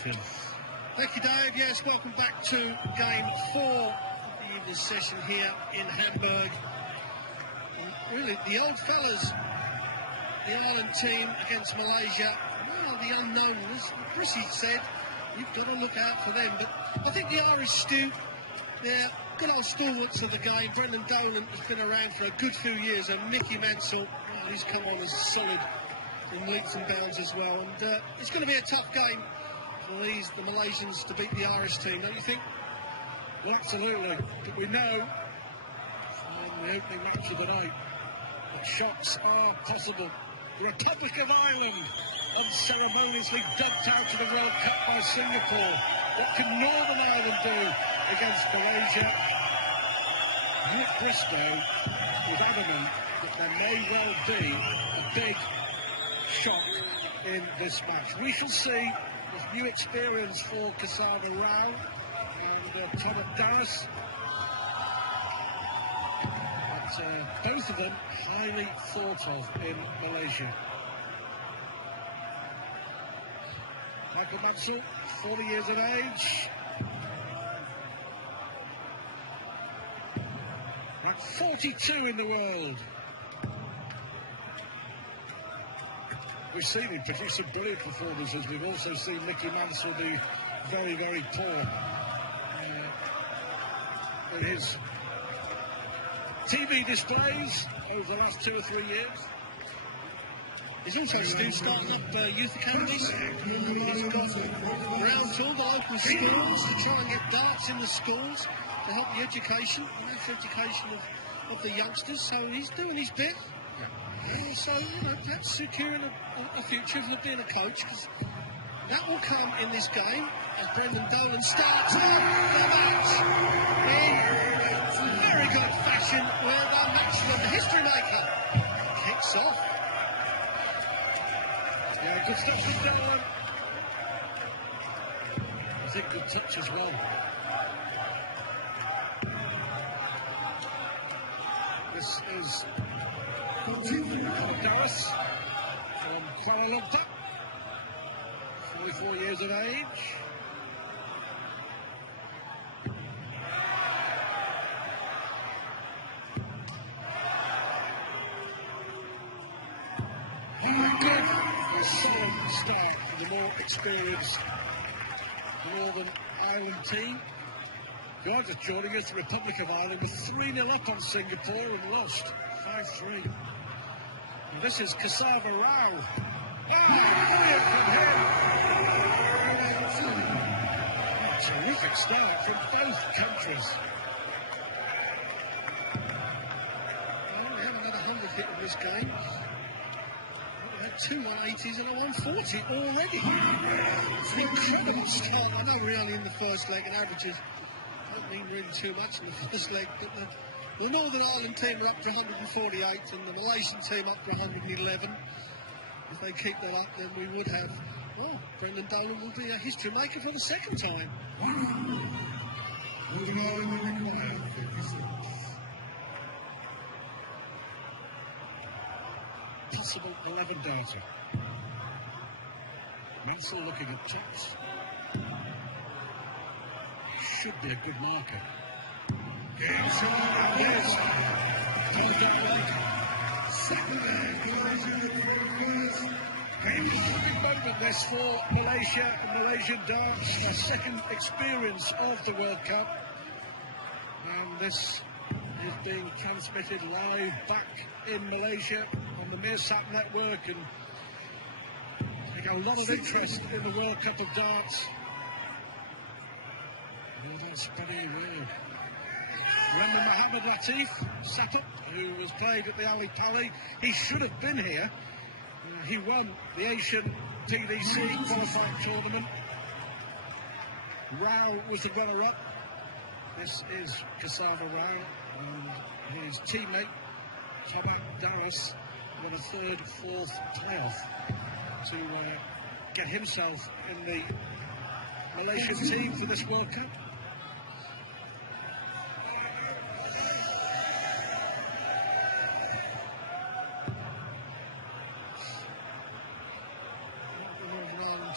Thank you, Dave. Yes, welcome back to game 4 of the evening session here in Hamburg. Really, the old fellas, the Ireland team against Malaysia, the unknown. As Chrissy said, you've got to look out for them. But I think the Irish stew, they're good old stalwarts of the game. Brendan Dolan has been around for a good few years, and Mickey Mansell, he's come on as solid in leaps and bounds as well. And it's going to be a tough game for the Malaysians to beat the Irish team, don't you think? Well, absolutely. But we know from the opening match of the night that shocks are possible. The Republic of Ireland unceremoniously dumped out of the World Cup by Singapore. What can Northern Ireland do against Malaysia? Nick Bristow was adamant that there may well be a big shock in this match. We shall see. There's new experience for Cassava Rao and Thomas Darris. But both of them highly thought of in Malaysia. Michael Mansell, 40 years of age. Ranked 42 in the world. We've seen him produce some brilliant performances. We've also seen Mickey Mansell be very, very poor in his TV displays over the last 2 or 3 years. He's also still starting up youth academies. He's got around to all the local schools to try and get darts in the schools to help the education, the maths education of the youngsters. So he's doing his bit. So, perhaps securing a future for being a coach, because that will come in this game as Brendan Dolan starts the match in very good fashion where the matchman, the history maker, kicks off. Yeah, good stuff from Dolan. I think good touch as well. This is Darris from Kuala Lumpur, 44 years of age. Good, a solid start for the more experienced Northern Ireland team. Who are just joining us, the Republic of Ireland were 3-0 up on Singapore and lost 5-3. And this is Cassava Rao. Brilliant from him. Terrific start from both countries. Well, we haven't had a 100 hit in this game. We had 2 180s and a 140 already. It's an incredible start. I know we're only in the first leg and averages don't mean really too much in the first leg, but the Northern Ireland team are up to 148 and the Malaysian team up to 111. If they keep that up, then we would have, Brendan Dolan will be a history maker for the second time. Northern Ireland will require 56. Possible 11 data. Mansell looking at touch. Should be a good marker. Yes. Second Big moment this for Malaysia and Malaysian darts, their second experience of the World Cup, and this is being transmitted live back in Malaysia on the Mirsat network, and they got a lot of interest in the World Cup of darts. Well, that's spreading around. Remember Mohamed Latif, Sapper, who was played at the Ali Pali. He should have been here. He won the Asian PDC qualifying tournament. Rao was the runner-up. This is Cassava Rao and his teammate Thomas Darris won a third, fourth playoff to get himself in the Malaysian team for this World Cup.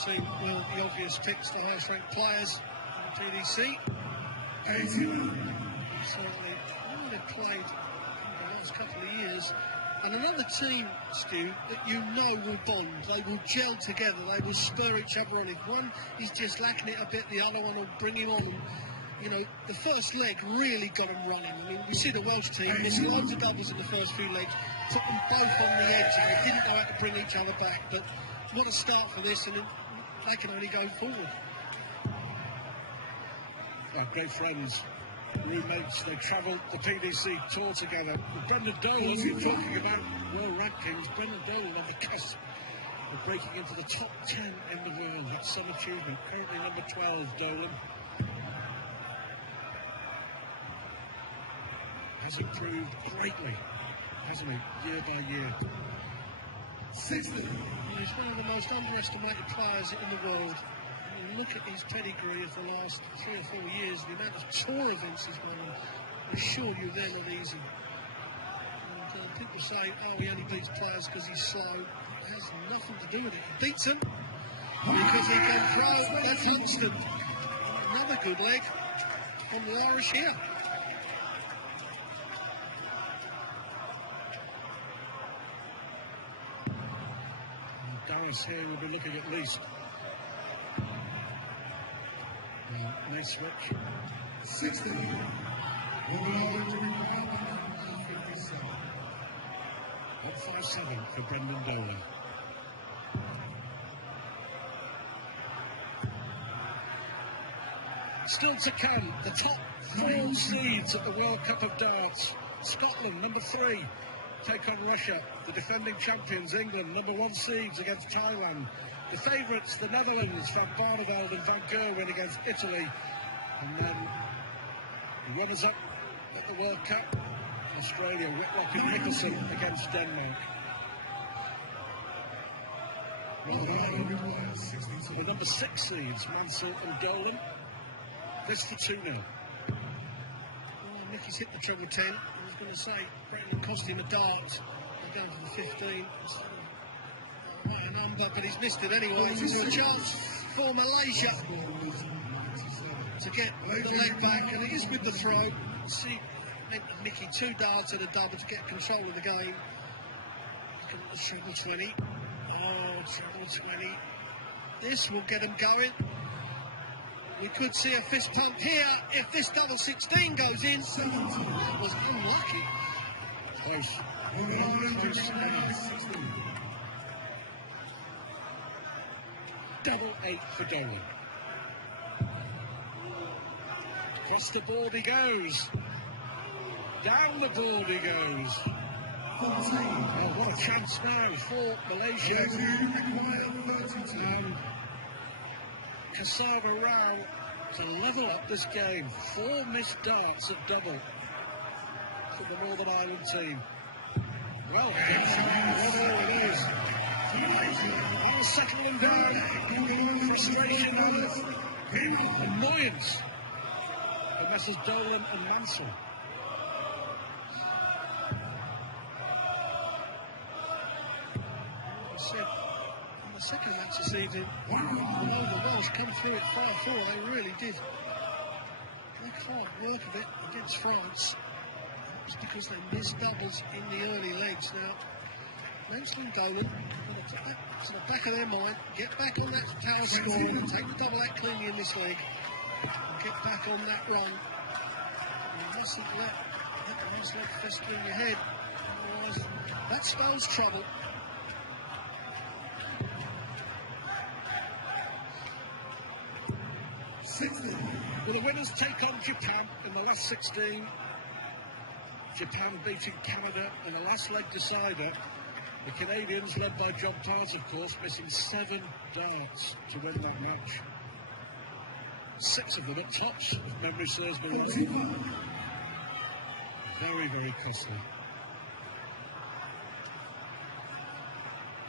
team will, the obvious obvious picks, the highest ranked players in the PDC. 81. Certainly, all they've played in the last couple of years. And another team, Stu, that you know will bond. They will gel together. They will spur each other on. If one is just lacking it a bit, the other one will bring him on. And, you know, the first leg really got them running. I mean, we see the Welsh team miss loads of doubles in the first few legs, put them both on the edge, and they didn't know how to bring each other back. But what a start for this, and they can only go forward. Great friends, roommates, they travelled the PDC tour together. With Brendan Dolan, you're talking about world rankings. Brendan Dolan on the cusp of breaking into the top 10 in the world. That's some achievement. Currently number 12, Dolan. Has improved greatly, hasn't he, year by year. 60. He's one of the most underestimated players in the world. And you look at his pedigree of the last 3 or 4 years, the amount of tour events he's won, I assure you they're not easy. And people say, oh, he only beats players because he's slow. It has nothing to do with it. He beats them because he can throw. That's instant. Another good leg from the Irish here. Dallas here will be looking at least. Nice switch. 60. Overall injury 157. 157 for Brendan Dolan. Still to come, the top 4 seeds at the World Cup of Darts. Scotland, number 3, take on Russia. The defending champions, England, number 1 seeds against Thailand. The favourites, the Netherlands, Van Barneveld and Van Gerwen against Italy. And then the runners-up at the World Cup, Australia, Whitlock and Nicholson against Denmark. The number 6 seeds, Mansell and Dolan. This for 2-0. Well, Nicky's hit the treble 10. I was going to say, Brendan cost him a dart. They're going for the 15. Quite a number, but he's missed it anyway. There's a chance for Malaysia to get the leg back, and it is with the throw. See, meant Nicky 2 darts and a double to get control of the game. Look at the treble 20. Oh, treble 20. This will get them going. We could see a fist pump here if this double 16 goes in. That was unlucky. Close. Double 8 for Dolan. Across the board he goes. Down the board he goes. Oh, what a chance now for Malaysia. Kasava Rao to level up this game. 4 missed darts at double for the Northern Ireland team. Well, whatever it is. Oh, settling down. Frustration and annoyance for Messrs. Dolan and Mansell. In the second match this evening, the Welsh come through at 5-4. They really did make hard work of it against France. That was because they missed doubles in the early legs. Now, Mansell and Dolan going to put that to the back of their mind, get back on that tower score and take the double out cleanly in this leg and get back on that run. You mustn't let that last leg fester in your head, otherwise that spells trouble. Well, the winners take on Japan in the last 16. Japan beating Canada in the last leg decider. The Canadians, led by John Pars, of course, missing 7 darts to win that match. 6 of them at tops, if memory serves me right. Very, very costly.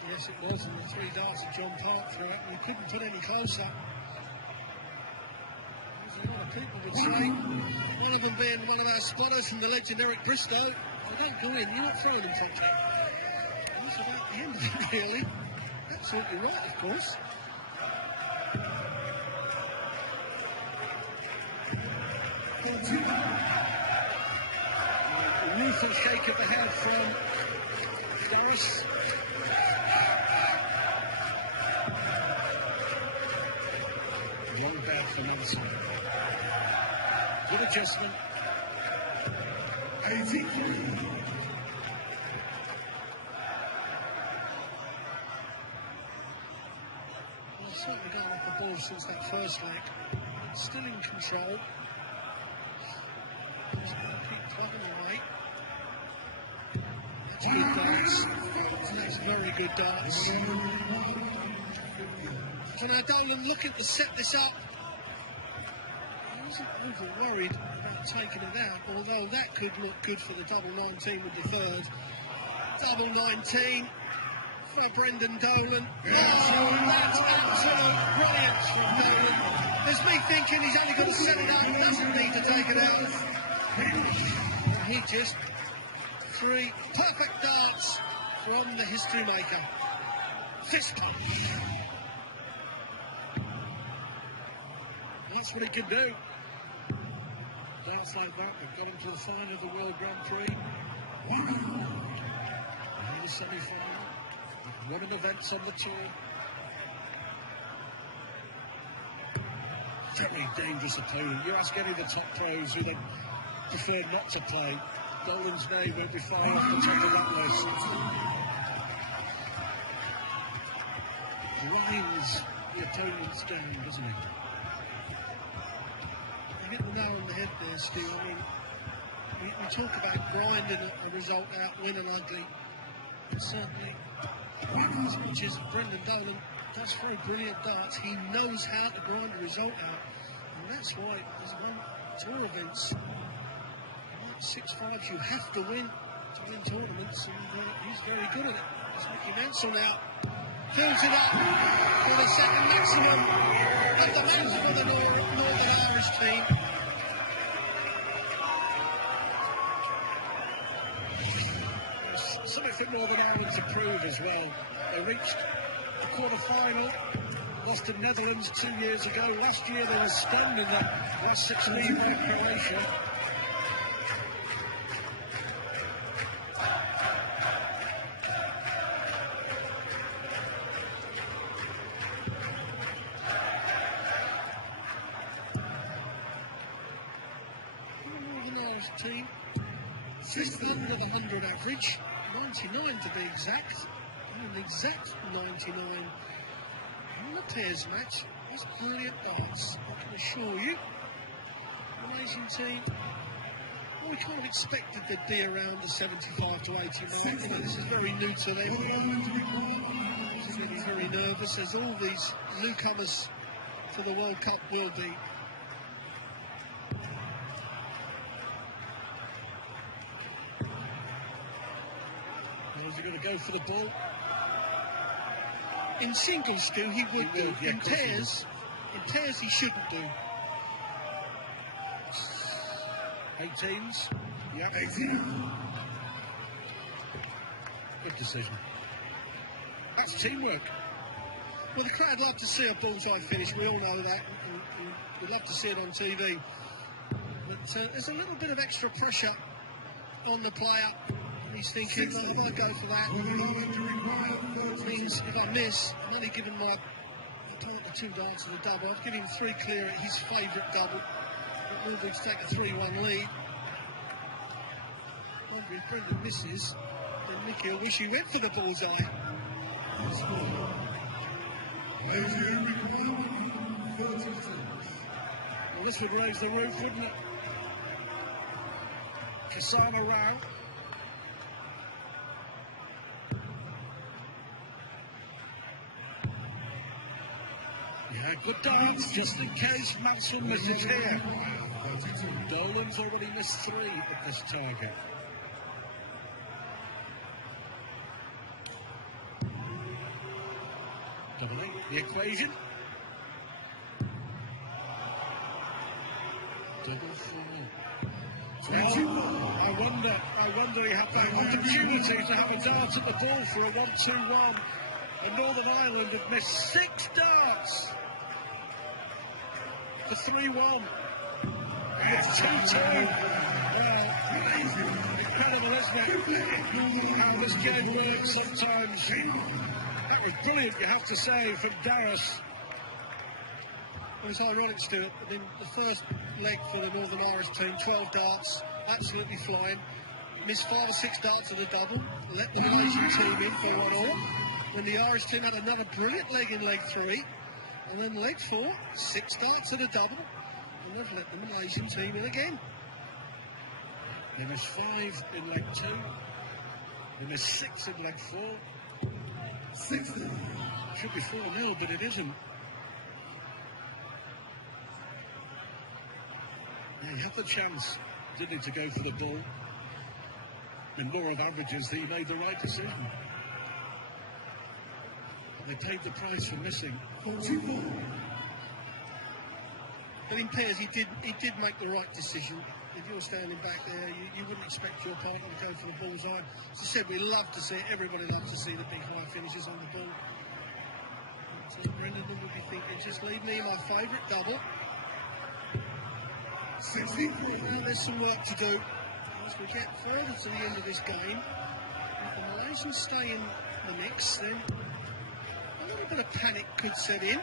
Yes, it was, and the 3 darts that John Park threw out, and you couldn't put any closer. As a lot of people would say, one of them being one of our spotters from the legend Eric Bristow, "I don't go in, you're not throwing him properly." That's about the end of it, really. Absolutely right, of course. Rueful shake of the head from Doris. Long bad for Manson. Good adjustment. 83. Well, certainly going off the ball since that first leg. Still in control. He's going to keep plugging away. That's good darts. That's very good darts. So now Dolan looking to set this up. He wasn't over worried about taking it out, although that could look good for the double 19 with the third. Double 19 for Brendan Dolan. That's absolute brilliance from Dolan. There's me thinking he's only got to set it up, he doesn't need to take it out. And he just 3 perfect darts from the history maker. Fist pump. That's what he can do. Darts like that have got him to the final of the World Grand Prix. And the semi-final. Won an event on the tour. Very dangerous opponent. You ask any of the top pros who they prefer not to play, Dolan's name won't be far off the top of that list. Grinds the opponents down, doesn't he? You hit the nail on the head there, Stu. I mean, we talk about grinding a result out, winning ugly. And certainly, as much as Brendan Dolan does throw brilliant darts, he knows how to grind a result out. And that's why there's one tour events. 6-5s you have to win tournaments, and he's very good at it. It's Mickey Mansell now. Fills it up for the second maximum of the match for the Northern Irish team. There's something for Northern Ireland to prove as well. They reached the quarter-final, lost to Netherlands 2 years ago. Last year they were stunned in the last 16 by Croatia. Team, just under the 100 average, 99 to be exact, and an exact 99 in the pairs match. That's brilliant darts, I can assure you. Malaysian team, well, we kind of expected they'd be around the 75 to 80 mark. You know, this is very new to them. They're going to be very nervous, as all these newcomers to the World Cup will be. Is he going to go for the ball? In singles, Stu, he would do. Yeah, in pairs, he shouldn't do. 18s. Yeah, 18. Good decision. That's teamwork. Well, the crowd love to see a bullseye finish. We all know that. And we'd love to see it on TV. But there's a little bit of extra pressure on the player. He's thinking, well, if I go for that, it means if I miss, I'm only giving my partner 2 darts as a double. I've given him 3 clear at his favourite double. It will be to take a 3-1 lead. Wonder if Brendan misses, then Mickey will wish he went for the bullseye. Well, this would raise the roof, wouldn't it? Kasana Rao. Yeah, good dance, just in case Mansell misses here. Dolan's already missed 3 at this target. Doubling the equation. Double 4. Well, I wonder he had that opportunity to have a dart at the ball for a 1-2-1. And Northern Ireland have missed 6 darts for 3-1. It's 2-2. Incredible, isn't it? How this game works sometimes. That was brilliant, you have to say, from Darius. It was ironic, Stuart. I mean, the first leg for the Northern Irish team, 12 darts, absolutely flying. Missed 5 or 6 darts at a double, let the Malaysian team in for 1-all. Then the Irish team had another brilliant leg in leg 3. And then leg 4, 6 darts at a double. And they've let the Malaysian team in again. They missed 5 in leg 2. They missed 6 in leg 4. 60. Should be 4-0, but it isn't. He had the chance, didn't he, to go for the ball. In law of averages, he made the right decision. They paid the price for missing. 44. But in pairs, he did make the right decision. If you're standing back there, you wouldn't expect your partner to go for the bullseye. As I said, we love to see it. Everybody loves to see the big high finishes on the ball. So Brendan would be thinking, just leave me my favourite double. 63. Now there's some work to do as we get further to the end of this game. If the Malaysians stay in the mix, then a little bit of panic could set in.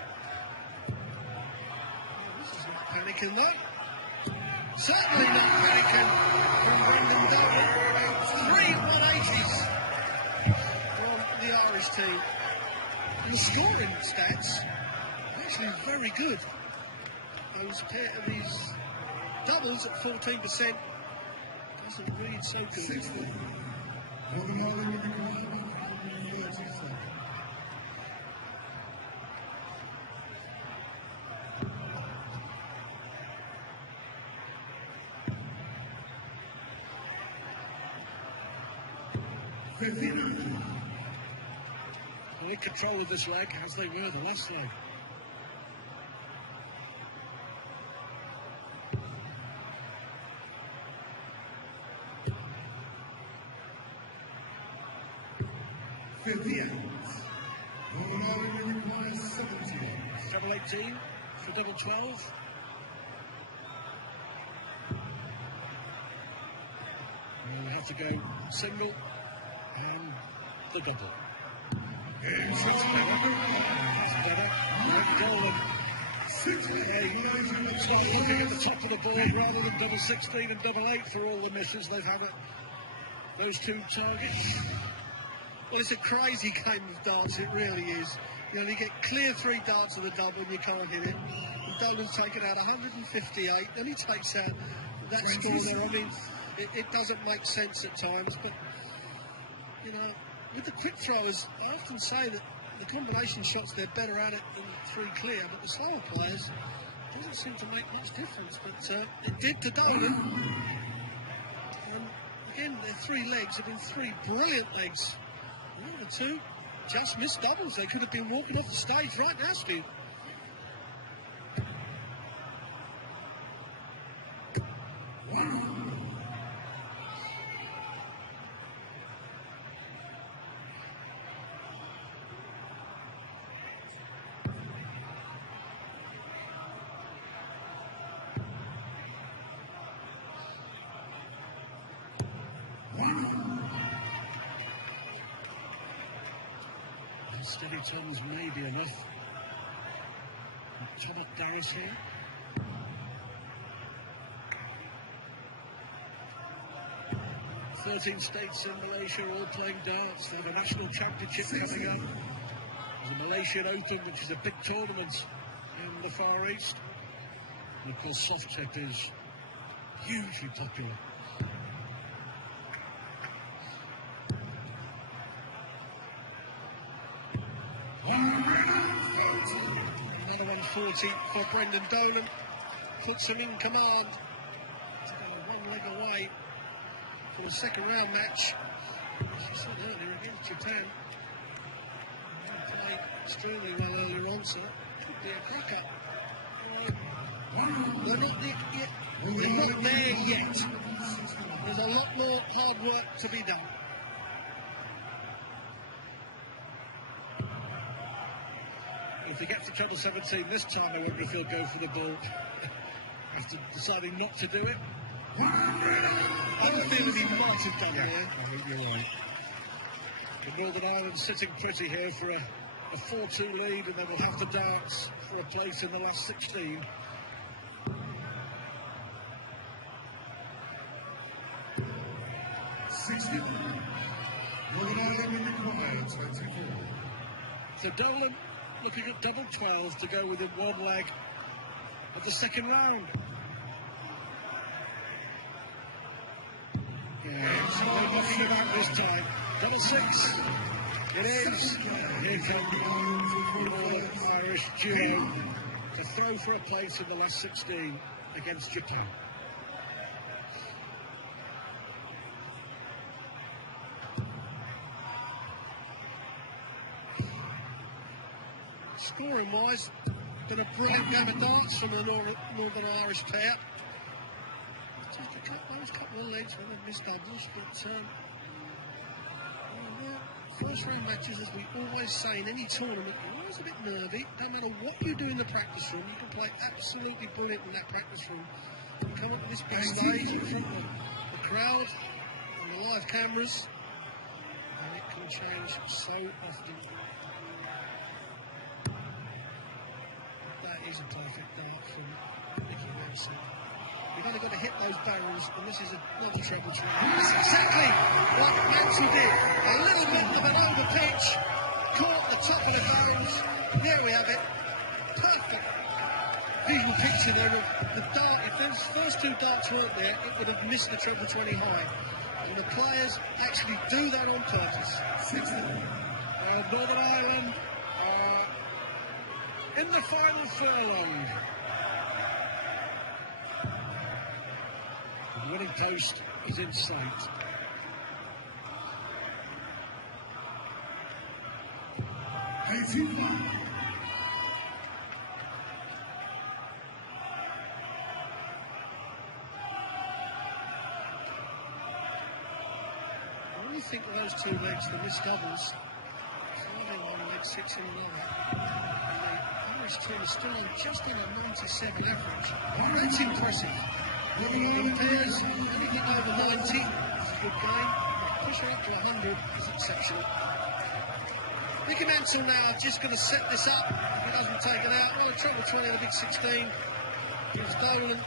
This is not panicking though. Certainly not panicking from Brendan Dolan. 3 180s from the Irish team. And the scoring stats are actually very good. These doubles at 14% doesn't read so good. 60. Northern Ireland will require 137. Well, in control of this leg, as they were the last leg. Northern Ireland will require 70. Double 18 for double 12. And we have to go single and the double. It's better. Dolan. Start looking at the top of the board rather than double 16 and double 8 for all the misses they've had at those 2 targets. Well, it's a crazy game of darts, it really is. You know, you get clear 3 darts of the double and you can't hit it. And Dolan's taken out 158, then he takes out that score there. I mean, it doesn't make sense at times, but, you know, with the quick throwers, I often say that the combination shots, they're better at it than 3 clear, but the slower players, it doesn't seem to make much difference. But it did to Dolan. And again, their 3 legs have been 3 brilliant legs. The other 2 just missed doubles. They could have been walking off the stage right now, Steve. Steady Tom's may be enough. Tom Darius here. "13 states in Malaysia all playing darts. They have a national championship coming up. There's the Malaysian Open, which is a big tournament in the Far East. And of course, soft tip is hugely popular. Another 140 for Brendan Dolan. Puts him in command. He's about 1 leg away from the second round match. As you said earlier, against Japan. They played extremely well earlier on, so it could be a cracker. They're not there yet. They're not there yet. There's a lot more hard work to be done. If they get to treble 17 this time, I wonder if he'll go for the ball. after deciding not to do it. I have a feeling he might have done it. I think you're right. The Northern Ireland sitting pretty here for a 4-2 lead, and then we'll have the darts for a place in the last 16. Northern Ireland will require 24. So Dolan looking at double 12 to go within one leg of the second round. Yeah, so they're knocking it out this time. Double 6. It is. Here comes the Northern Irish duo to throw for a place in the last 16 against Japan. Scoring wise, been a brilliant game of darts from the Northern Irish pair. Just a couple of legs where they've missed doubles, but first round matches, as we always say in any tournament, you're always a bit nervy. Don't matter what you do in the practice room, you can play absolutely brilliant in that practice room. You come up to this big stage in front of the crowd and the live cameras, and it can change so often. That is a perfect dart from Nicky Nelson. You've only got to hit those barrels, and this is another treble try. That's exactly what Mansell did. A little bit of an over pitch, caught the top of the barrels. There we have it. Perfect visual picture there of the dart. If those first two darts weren't there, it would have missed the treble 20 high. And the players actually do that on purpose. Northern Ireland in the final furlong. The winning post is in sight. When you think of those two legs, the missed doubles, finding one leg 6 in a row, and the Irish team is still on just in a 97 average. That's impressive. In pairs, anything over 90 is a good game. Push her up to 100 is exceptional. Nicky Mansell now just going to set this up. If he doesn't take it out, well, a treble 20 in the big 16 gives Dolan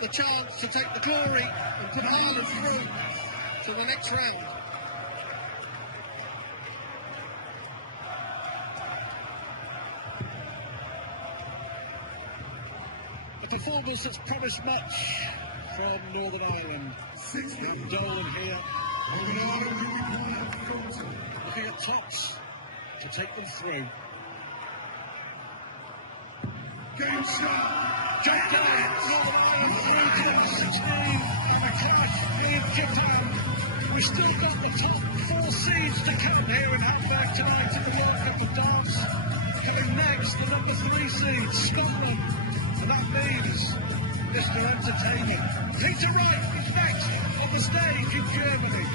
the chance to take the glory and put Ireland through to the next round. A performance that's promised much from Northern Ireland. Dolan here, looking at tops to take them through. Game start. Jump down, Northern Ireland through to the 16, and a clash with Japan. We've still got the top 4 seeds to come here in Hamburg tonight in the World Cup of Darts. Coming next, the number 3 seed, Scotland. And that means Mr. Entertainment. Peter Wright is next on the stage in Germany.